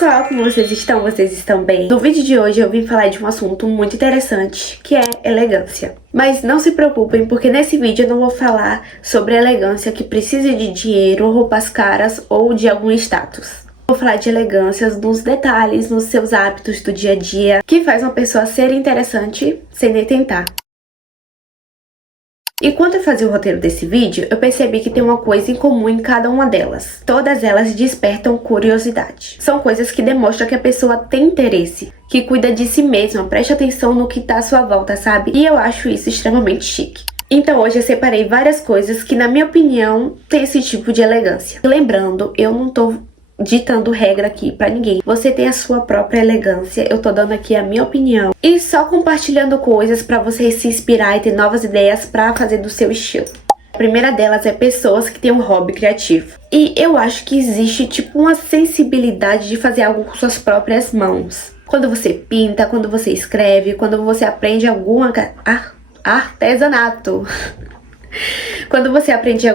pessoal, como vocês estão? Vocês estão bem? No vídeo de hoje eu vim falar de um assunto muito interessante, que é elegância. Mas não se preocupem, porque nesse vídeo eu não vou falar sobre elegância que precisa de dinheiro, roupas caras ou de algum status. Vou falar de elegâncias nos detalhes, nos seus hábitos do dia a dia, que faz uma pessoa ser interessante sem nem tentar. Enquanto eu fazia o roteiro desse vídeo, eu percebi que tem uma coisa em comum em cada uma delas. Todas elas despertam curiosidade. São coisas que demonstram que a pessoa tem interesse, que cuida de si mesma, preste atenção no que tá à sua volta, sabe? E eu acho isso extremamente chique. Então hoje eu separei várias coisas que, na minha opinião, tem esse tipo de elegância. Lembrando, eu não tô ditando regra aqui pra ninguém. Você tem a sua própria elegância, eu tô dando aqui a minha opinião. E só compartilhando coisas pra você se inspirar e ter novas ideias pra fazer do seu estilo. A primeira delas é pessoas que têm um hobby criativo. E eu acho que existe tipo uma sensibilidade de fazer algo com suas próprias mãos. Quando você pinta, quando você escreve, quando você aprende algum artesanato. Quando você aprende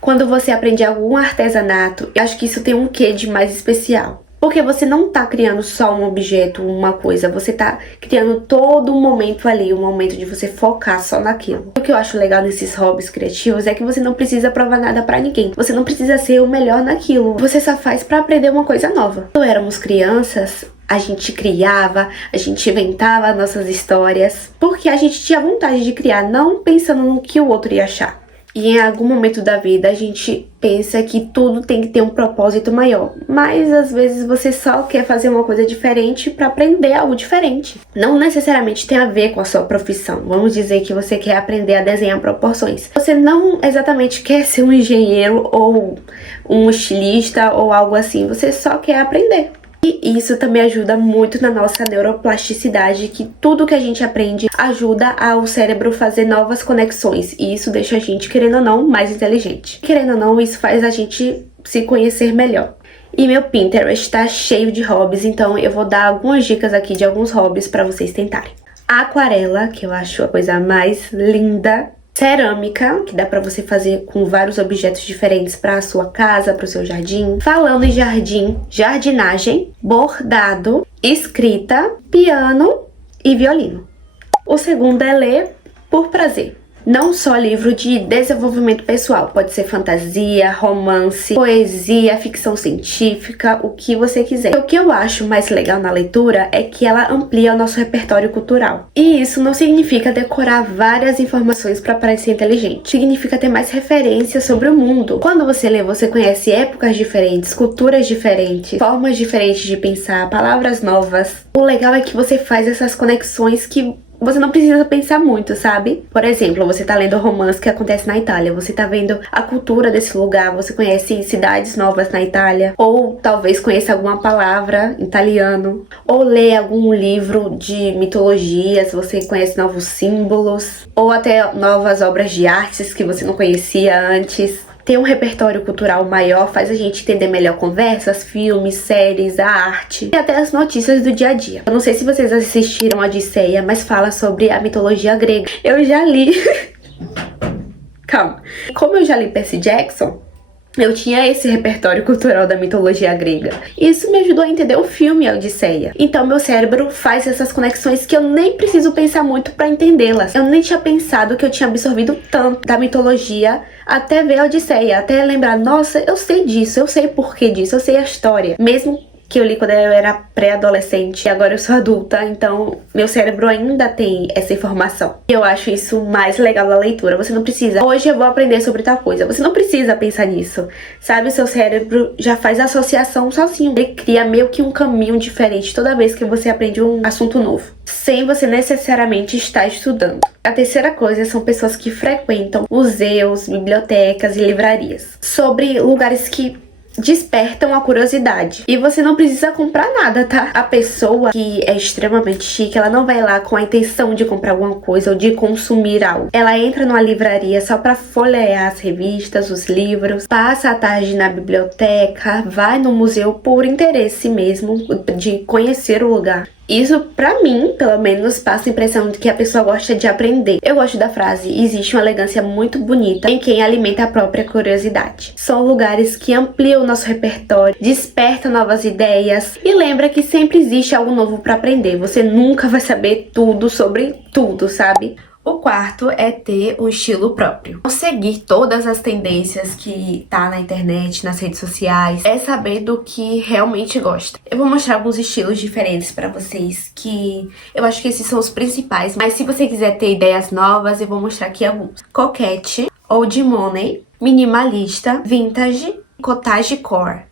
Quando você aprende algum artesanato, eu acho que isso tem um quê de mais especial. Porque você não tá criando só um objeto, uma coisa, você tá criando todo um momento ali, um momento de você focar só naquilo. O que eu acho legal nesses hobbies criativos é que você não precisa provar nada pra ninguém. Você não precisa ser o melhor naquilo, você só faz pra aprender uma coisa nova. Quando éramos crianças, a gente criava, a gente inventava nossas histórias, porque a gente tinha vontade de criar, não pensando no que o outro ia achar. E em algum momento da vida a gente pensa que tudo tem que ter um propósito maior. Mas às vezes você só quer fazer uma coisa diferente para aprender algo diferente. Não necessariamente tem a ver com a sua profissão. Vamos dizer que você quer aprender a desenhar proporções. Você não exatamente quer ser um engenheiro ou um estilista ou algo assim. Você só quer aprender. E isso também ajuda muito na nossa neuroplasticidade, que tudo que a gente aprende ajuda ao cérebro fazer novas conexões. E isso deixa a gente, querendo ou não, mais inteligente. Querendo ou não, isso faz a gente se conhecer melhor. E meu Pinterest tá cheio de hobbies, então eu vou dar algumas dicas aqui de alguns hobbies para vocês tentarem. A aquarela, que eu acho a coisa mais linda. Cerâmica, que dá pra você fazer com vários objetos diferentes pra sua casa, pro seu jardim. Falando em jardim, jardinagem, bordado, escrita, piano e violino. O segundo é ler por prazer. Não só livro de desenvolvimento pessoal, pode ser fantasia, romance, poesia, ficção científica, o que você quiser. O que eu acho mais legal na leitura é que ela amplia o nosso repertório cultural. E isso não significa decorar várias informações para parecer inteligente. Significa ter mais referências sobre o mundo. Quando você lê, você conhece épocas diferentes, culturas diferentes, formas diferentes de pensar, palavras novas. O legal é que você faz essas conexões que você não precisa pensar muito, sabe? Por exemplo, você tá lendo romance que acontece na Itália, você tá vendo a cultura desse lugar, você conhece cidades novas na Itália, ou talvez conheça alguma palavra em italiano, ou lê algum livro de mitologias, você conhece novos símbolos, ou até novas obras de artes que você não conhecia antes. Ter um repertório cultural maior faz a gente entender melhor conversas, filmes, séries, a arte e até as notícias do dia a dia. Eu não sei se vocês assistiram a Odisseia, mas fala sobre a mitologia grega. Eu já li. Calma. Como eu já li Percy Jackson, eu tinha esse repertório cultural da mitologia grega. Isso me ajudou a entender o filme A Odisseia. Então meu cérebro faz essas conexões que eu nem preciso pensar muito pra entendê-las. Eu nem tinha pensado que eu tinha absorvido tanto da mitologia até ver a Odisseia, até lembrar, nossa, eu sei disso, eu sei porquê disso, eu sei a história. Mesmo que eu li quando eu era pré-adolescente e agora eu sou adulta, então meu cérebro ainda tem essa informação. E eu acho isso mais legal da leitura. Você não precisa, hoje eu vou aprender sobre tal coisa, você não precisa pensar nisso, sabe? O seu cérebro já faz associação sozinho. Ele cria meio que um caminho diferente toda vez que você aprende um assunto novo, sem você necessariamente estar estudando. A terceira coisa são pessoas que frequentam museus, bibliotecas e livrarias. Sobre lugares que despertam a curiosidade. E você não precisa comprar nada, tá? A pessoa que é extremamente chique, ela não vai lá com a intenção de comprar alguma coisa ou de consumir algo. Ela entra numa livraria só pra folhear as revistas, os livros, passa a tarde na biblioteca, vai no museu por interesse mesmo de conhecer o lugar. Isso, pra mim, pelo menos, passa a impressão de que a pessoa gosta de aprender. Eu gosto da frase: existe uma elegância muito bonita em quem alimenta a própria curiosidade. São lugares que ampliam o nosso repertório, despertam novas ideias e lembra que sempre existe algo novo pra aprender. Você nunca vai saber tudo sobre tudo, sabe? O quarto é ter um estilo próprio. Não seguir todas as tendências que tá na internet, nas redes sociais. É saber do que realmente gosta. Eu vou mostrar alguns estilos diferentes pra vocês, que eu acho que esses são os principais. Mas se você quiser ter ideias novas, eu vou mostrar aqui alguns. Coquette, old money, minimalista, vintage, cottagecore.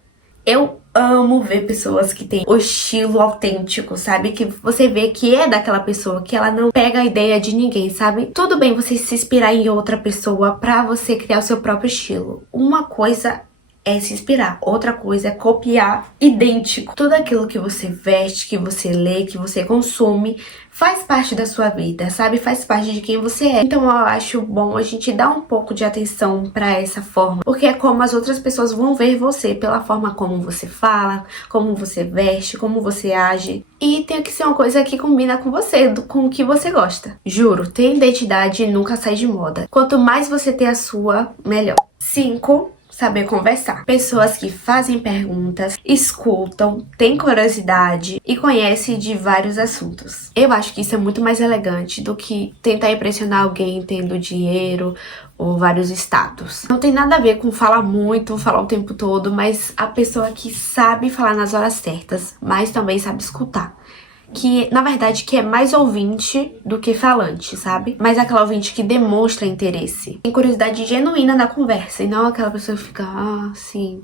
Eu amo ver pessoas que têm o estilo autêntico, sabe? Que você vê que é daquela pessoa, que ela não pega a ideia de ninguém, sabe? Tudo bem você se inspirar em outra pessoa pra você criar o seu próprio estilo. Uma coisa é se inspirar, outra coisa é copiar idêntico. Tudo aquilo que você veste, que você lê, que você consome, faz parte da sua vida, sabe? Faz parte de quem você é. Então eu acho bom a gente dar um pouco de atenção pra essa forma, porque é como as outras pessoas vão ver você, pela forma como você fala, como você veste, como você age. E tem que ser uma coisa que combina com você, com o que você gosta. Juro, ter identidade nunca sai de moda. Quanto mais você ter a sua, melhor. 5. Saber conversar. Pessoas que fazem perguntas, escutam, têm curiosidade e conhecem de vários assuntos. Eu acho que isso é muito mais elegante do que tentar impressionar alguém tendo dinheiro ou vários status. Não tem nada a ver com falar muito, falar o tempo todo, mas a pessoa que sabe falar nas horas certas, mas também sabe escutar. Que, na verdade, que é mais ouvinte do que falante, sabe? Mas aquela ouvinte que demonstra interesse. Tem curiosidade genuína na conversa, e não aquela pessoa que fica, sim,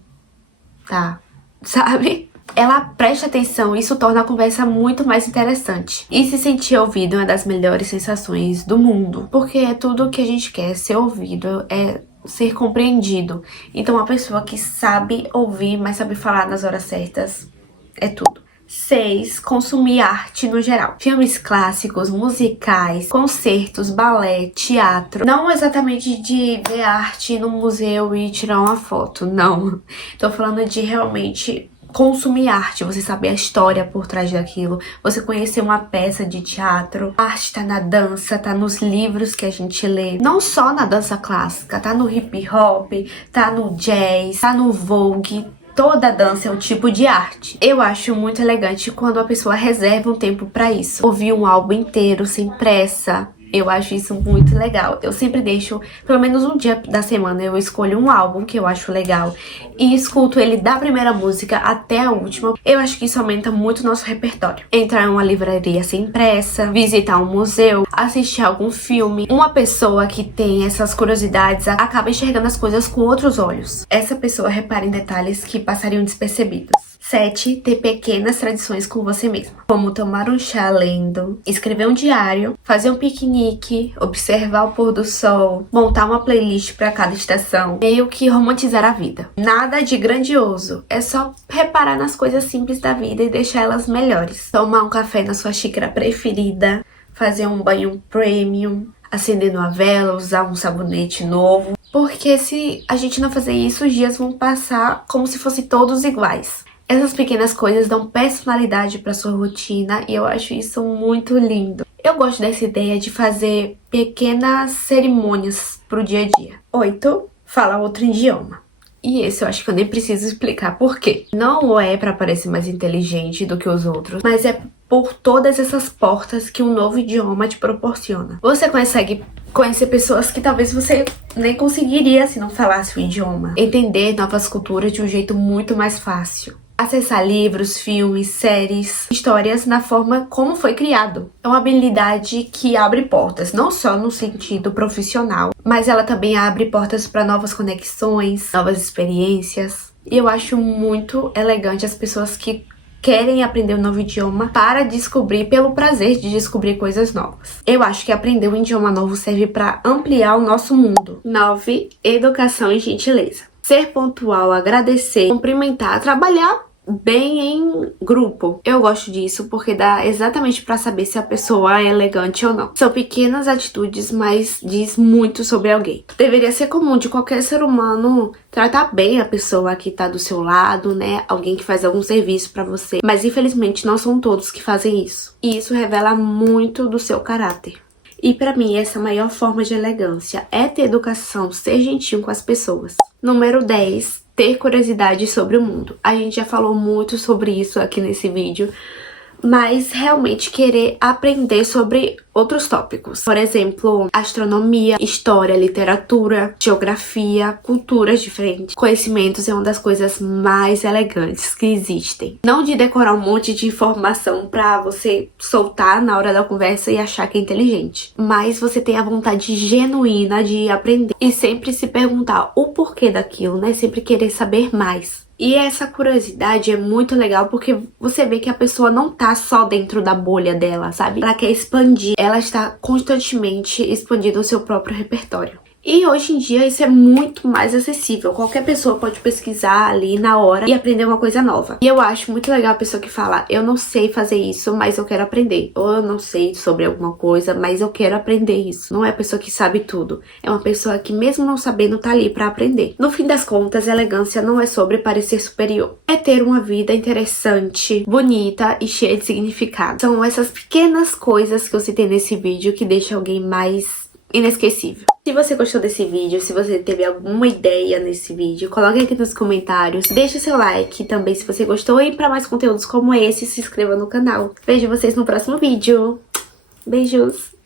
tá, sabe? Ela presta atenção e isso torna a conversa muito mais interessante. E se sentir ouvido é uma das melhores sensações do mundo, porque é tudo o que a gente quer, ser ouvido, é ser compreendido. Então, uma pessoa que sabe ouvir, mas sabe falar nas horas certas, é tudo. 6. Consumir arte no geral. Filmes clássicos, musicais, concertos, balé, teatro. Não exatamente de ver arte no museu e tirar uma foto, não. Tô falando de realmente consumir arte, você saber a história por trás daquilo, você conhecer uma peça de teatro. A arte tá na dança, tá nos livros que a gente lê. Não só na dança clássica, tá no hip hop, tá no jazz, tá no Vogue. Toda dança é um tipo de arte. Eu acho muito elegante quando a pessoa reserva um tempo pra isso. Ouvir um álbum inteiro, sem pressa. Eu acho isso muito legal. Eu sempre deixo, pelo menos um dia da semana, eu escolho um álbum que eu acho legal e escuto ele da primeira música até a última. Eu acho que isso aumenta muito o nosso repertório. Entrar em uma livraria sem pressa, visitar um museu, assistir algum filme. Uma pessoa que tem essas curiosidades acaba enxergando as coisas com outros olhos. Essa pessoa repara em detalhes que passariam despercebidos. 7. Ter pequenas tradições com você mesma, como tomar um chá lendo, escrever um diário, fazer um piquenique, observar o pôr do sol, montar uma playlist para cada estação, meio que romantizar a vida. Nada de grandioso, é só reparar nas coisas simples da vida e deixar elas melhores. Tomar um café na sua xícara preferida, fazer um banho premium, acender uma vela, usar um sabonete novo, porque se a gente não fazer isso, os dias vão passar como se fossem todos iguais. Essas pequenas coisas dão personalidade para sua rotina e eu acho isso muito lindo. Eu gosto dessa ideia de fazer pequenas cerimônias pro dia a dia. 8. Falar outro idioma. E esse eu acho que eu nem preciso explicar por quê. Não é para parecer mais inteligente do que os outros, mas é por todas essas portas que um novo idioma te proporciona. Você consegue conhecer pessoas que talvez você nem conseguiria se não falasse o idioma. Entender novas culturas de um jeito muito mais fácil. Acessar livros, filmes, séries, histórias na forma como foi criado. É uma habilidade que abre portas, não só no sentido profissional, mas ela também abre portas para novas conexões, novas experiências. E eu acho muito elegante as pessoas que querem aprender um novo idioma para descobrir, pelo prazer de descobrir coisas novas. Eu acho que aprender um idioma novo serve para ampliar o nosso mundo. 9. Educação e gentileza. Ser pontual, agradecer, cumprimentar, trabalhar bem em grupo. Eu gosto disso porque dá exatamente pra saber se a pessoa é elegante ou não. São pequenas atitudes, mas diz muito sobre alguém. Deveria ser comum de qualquer ser humano tratar bem a pessoa que tá do seu lado, né? Alguém que faz algum serviço pra você. Mas infelizmente não são todos que fazem isso. E isso revela muito do seu caráter. E pra mim, essa é a maior forma de elegância é ter educação, ser gentil com as pessoas. Número 10, ter curiosidade sobre o mundo. A gente já falou muito sobre isso aqui nesse vídeo, mas realmente querer aprender sobre outros tópicos. Por exemplo, astronomia, história, literatura, geografia, culturas diferentes. Conhecimentos é uma das coisas mais elegantes que existem. Não de decorar um monte de informação pra você soltar na hora da conversa e achar que é inteligente. Mas você tem a vontade genuína de aprender. E sempre se perguntar o porquê daquilo, né? Sempre querer saber mais. E essa curiosidade é muito legal porque você vê que a pessoa não tá só dentro da bolha dela, sabe? Ela quer expandir, ela está constantemente expandindo o seu próprio repertório. E hoje em dia isso é muito mais acessível. Qualquer pessoa pode pesquisar ali na hora e aprender uma coisa nova. E eu acho muito legal a pessoa que fala, eu não sei fazer isso, mas eu quero aprender. Ou eu não sei sobre alguma coisa, mas eu quero aprender isso. Não é a pessoa que sabe tudo. É uma pessoa que mesmo não sabendo tá ali pra aprender. No fim das contas, elegância não é sobre parecer superior. É ter uma vida interessante, bonita e cheia de significado. São essas pequenas coisas que eu citei nesse vídeo que deixam alguém mais inesquecível. Se você gostou desse vídeo, se você teve alguma ideia nesse vídeo, coloque aqui nos comentários. Deixe seu like também se você gostou. E para mais conteúdos como esse, se inscreva no canal. Vejo vocês no próximo vídeo. Beijos!